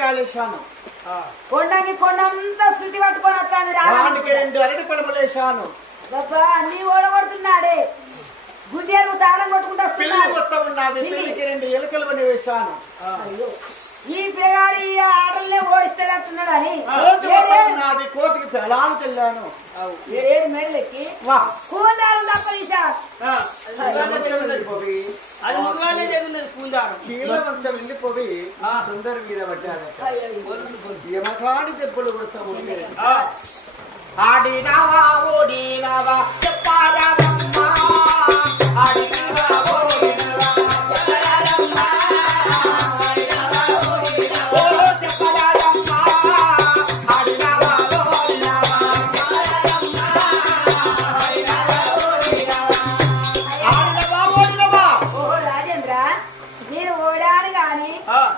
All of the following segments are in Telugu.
మామిడికాయలేశాను కొండకి కొండంతా శృతి పట్టుకొని వస్తాంది వానికి రా రెండు అరటి పడమలేశాను గబ్బా అన్ని ఓడగొడుతున్నాడే గుండెలు తాళం కొట్టుకుంటూ వస్తా ఉన్నది. రెండు ఎలుకలు పని వేశాను. అయ్యో. ఈ పిల్లగాడు ఈ ఆటలనే ఓడిస్తాడంటున్నాడు అని. ఉన్నది కోతికి మెడలెక్కి వెళ్ళిపోయి సుందరి మీద పడ్డాదట యమకాడి దెబ్బలు కొడతా ఉంటే ఆడినావా ఓడినావా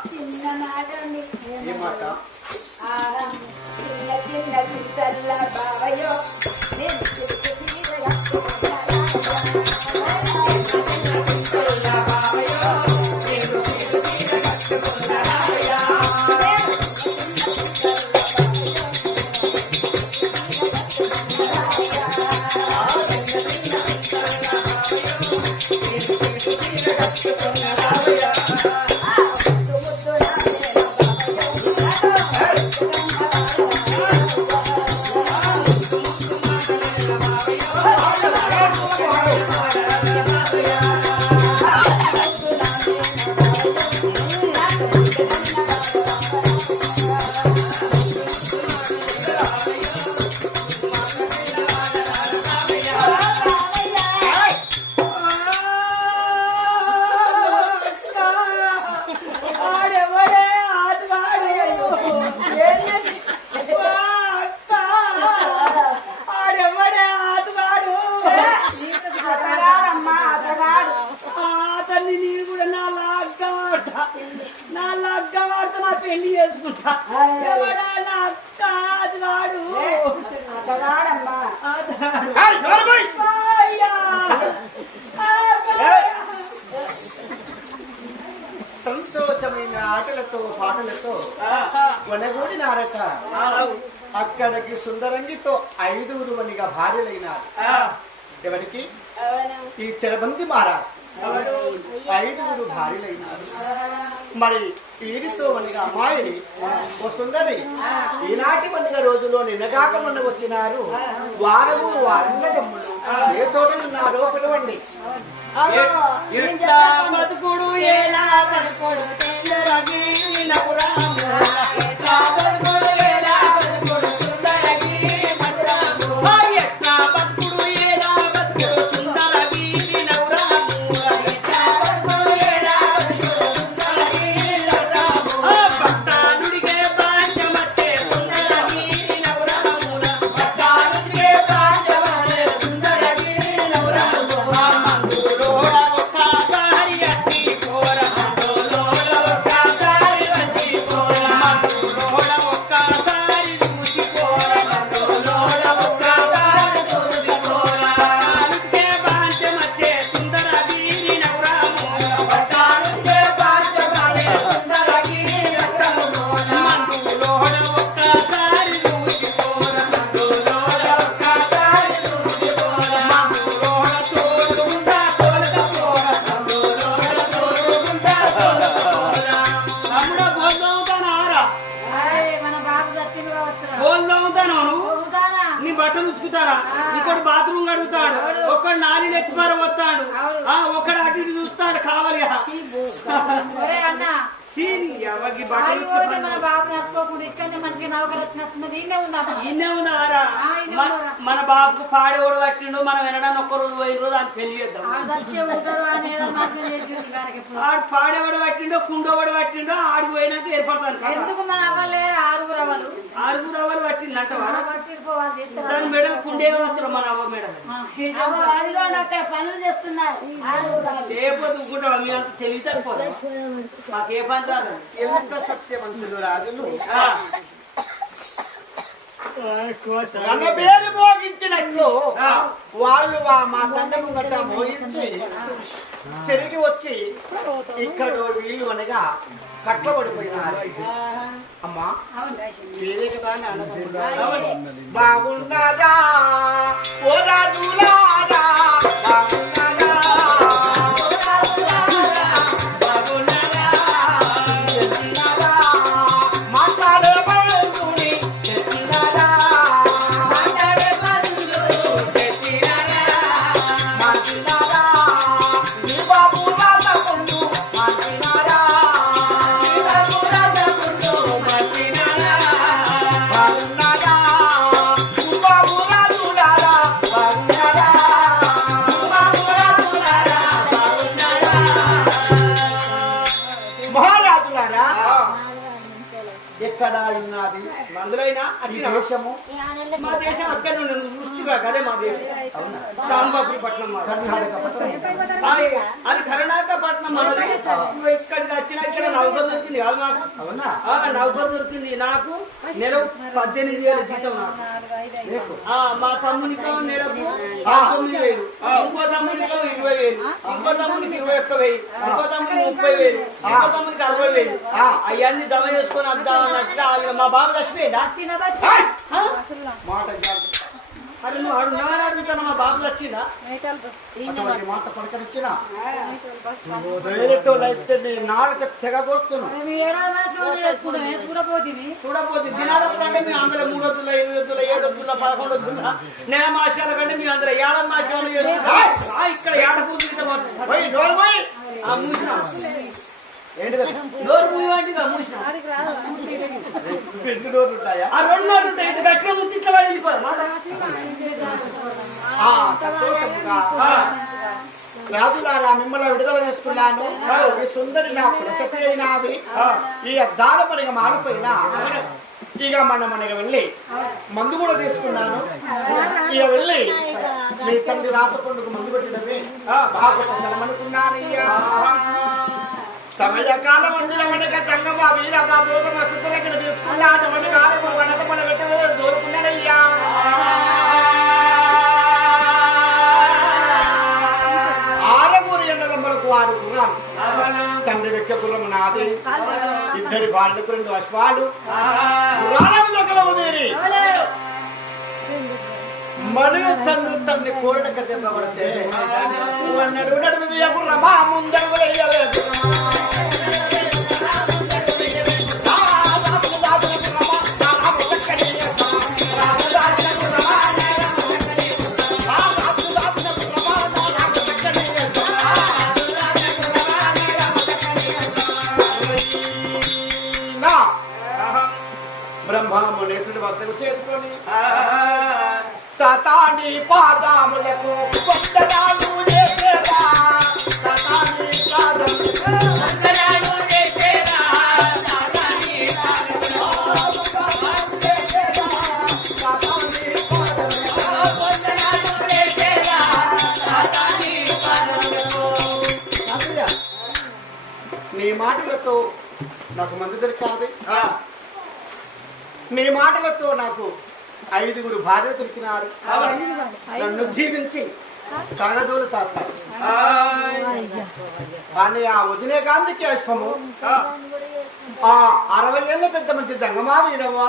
చిన్న మాట ఉంది చిన్న చిన్న చిత్తల్ల నేను నా లాగ్గా వాడతా నా పెళ్ళి చేసుకుంటా. ఎవడా నా అక్క? సంతోషమైన ఆటలతో పాటలతో కొనగూడినారట అక్కడికి సుందరంగితో ఐదుగురు మనిగా భార్యలైనారు. ఎవరికి? ఈ చెరబంది మహారాజ్. ఐదుగురు భార్యలైనారు మరి వీరితో మనగా అమ్మాయిని ఓ సుందరి ఈనాటి మనగ రోజులో నిన్నగాక మొన్న వచ్చినారు వారము వారన్నదమ్ములు ఏ చోట ఉన్నారో పిలవండి. బతుకుడు ఎలా బతుకుడు బట్టలు ఉతుకుతారా. ఇంకోటి బాత్రూమ్ కడుగుతాడు. ఒక్కడు నాని నెత్తిపార వస్తాడు. ఒక్కడు అటు ఇటు చూస్తాడు కావాలి. మన బాబుకు పాడేవాడు పట్టిండు మనం వినడానికి ఒక్క రోజు పోయిన రోజు అని పెళ్ళి చేద్దాం. ఆడు ఆడు పాడేవాడు పట్టిండో కుండోవాడు పట్టిండో ఆడికి పోయినాక ఏర్పడతాను. ఎందుకు మన అవ్వలే ఆరుగురు అవ్వలు? ఆరుగురు అవ్వాలి దాని మెడలు కుండే వచ్చారు మన అవ్వ ఏ అక్కడ పనులు చేస్తున్నారు. లేకపోతే ఊరుకుంటావా మీ అంత తెలివి తక్కువ మాకు ఏ పని ఎంత రాజులు ఆ, రణబేరు మోగించినట్లు. వాళ్ళు మా తండ్రి ముంగట మోగించి తిరిగి వచ్చి ఇక్కడ వీళ్ళు అనగా కట్టబడిపోయినారు. అమ్మా. మీరే కదా అని బాగున్నారా? ఓ రాజులారా బాగున్నారా? ఎక్కడ ఉన్నది అచ్చిన దేశము మా దేశం అక్కడ ఉన్నది సృష్టిగా కదే మా దేశం. శాంబాపురిపట్నం మాది. కర్ణాటక పట్టణం. అది అది కర్ణాటక పట్నం మనది నువ్వు ఇక్కడికి వచ్చినా ఇక్కడ నౌకరు దొరికింది కాదు నాకు అవునా? ఆ, నౌకరు దొరికింది. నాకు నెల పద్దెనిమిది వేల జీతం నాకు. మా తమ్మునికో నెలకు పంతొమ్మిది వేలు. ఇంకో తమ్మునికో ఇరవై వేలు. ఇంకో తమ్మునికి ఇరవై ఒక్క వేలు. ఇంకో తమ్మునికి ముప్పై వేలు. ఇంకో తమ్మునికి అరవై వేలు. అవన్నీ దమ చేసుకొని వద్దాం వాళ్ళు మా బాబు చచ్చిపోయిందా. అది నువ్వు అడుగున్నావని అడుగుతాను మా బాబు వచ్చిందా మాట పలకరించిన? డైరెక్ట్ అయితే నీ నాలుక తెగబోస్తున్నావు మేము ఏడాది మాసం చేసుకుంటామే చూడపోతుంది చూడకపోతే దినాల కంటే మీ అందరూ మూడు వద్దుల ఎనిమిది వద్దుల ఏడు వద్దుల పదకొండు వద్దుల నెల మాసాల కంటే మీ అందరూ ఏడాది మాసాలు చేస్తున్నారు ఆ, ఇక్కడ ఏడ పూజ ఆ రెండు ఉంటాయి. గట్టిగా ముంచి ఇట్లా మాట. రాజులారా మిమ్మల్ని విడుదల చేసుకున్నాను. ఈ సుందరి నా పులసతి అయినది. ఈ అద్దాల పనిగా మారిపోయినా. ఇక మన మనకి వెళ్ళి మందు కూడా తీసుకున్నాను. ఇక వెళ్ళి మీ తండ్రి రాసపండుకు మందు పెట్టడమే బాగుందనుకున్నాను సమయకాల మందుల వెనక తంగమా భోగమ స్థుతుల ఇక్కడ తీసుకున్నాను ఆరుగురు వనత మన పెట్టే దూరుకున్నానయ్యా ఆరుగురు ఎన్నదమ్మలకు ఆరు గుర్రాలు తండ్రి వెక్క గుర్రం నాది ఇద్దరి బాళ్ళకు రెండు అశ్వాలు గుర్రాలకు దగ్గర ఉదేరి మనుగు తన్ను తన్ని కోరిక దెబ్బపడితే అన్నడు నడుము ముందరు మాటలతో నాకు మంది దొరికాది నీ మాటలతో నాకు ఐదుగురు భార్య దొరికినారు. నన్ను జీవించి సగదోలు తాత. కానీ ఆ వదిలే గాంధీకి అశ్వము. ఆ అరవై ఏళ్ళ పెద్ద మంచి జంగమా వీరవ్వ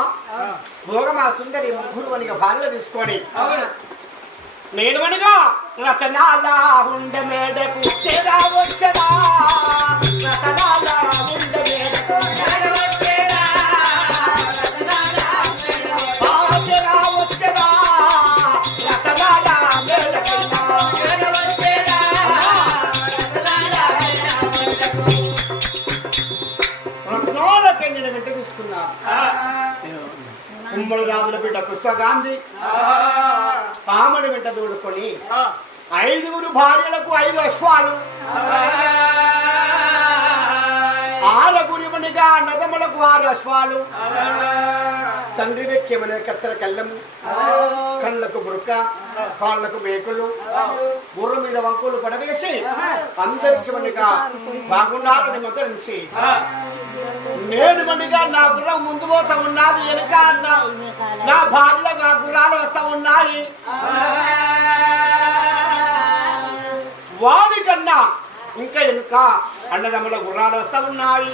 భోగమా సుందరి ముగ్గురు వనిగా భార్య తీసుకొని. నేను వనిగా రతనాల ఉండ మేడకు వచ్చేదా వచ్చేదా? రతనాల ఉండ మేడకు ఉమ్మడి రాజుల బిడ్డ పుష్పగాంధీ పామడి వెంట దూడుకొని ఐదుగురు భార్యలకు ఐదు అశ్వాలు. ఆరుగురిమనిగా నదములకు ఆరు అశ్వాలు. తండ్రి వెక్కెమనే కత్తెర కళ్ళము కళ్ళకు బురక కాళ్ళకు మేకులు. బుర్ర మీద వంకులు పడవేసి అందరికి మనిగా బాగున్నారని మంత్రించి నేను మనిగా నా గుర్రం ముందు పోతా ఉన్నది వెనుక నా నా భార్యలకు ఆ గుర్రాలు వస్తా ఉన్నాయి. వాడి కన్నా ఇంకా వెనుక అన్నదమ్ముల గుర్రాలు వస్తా ఉన్నాయి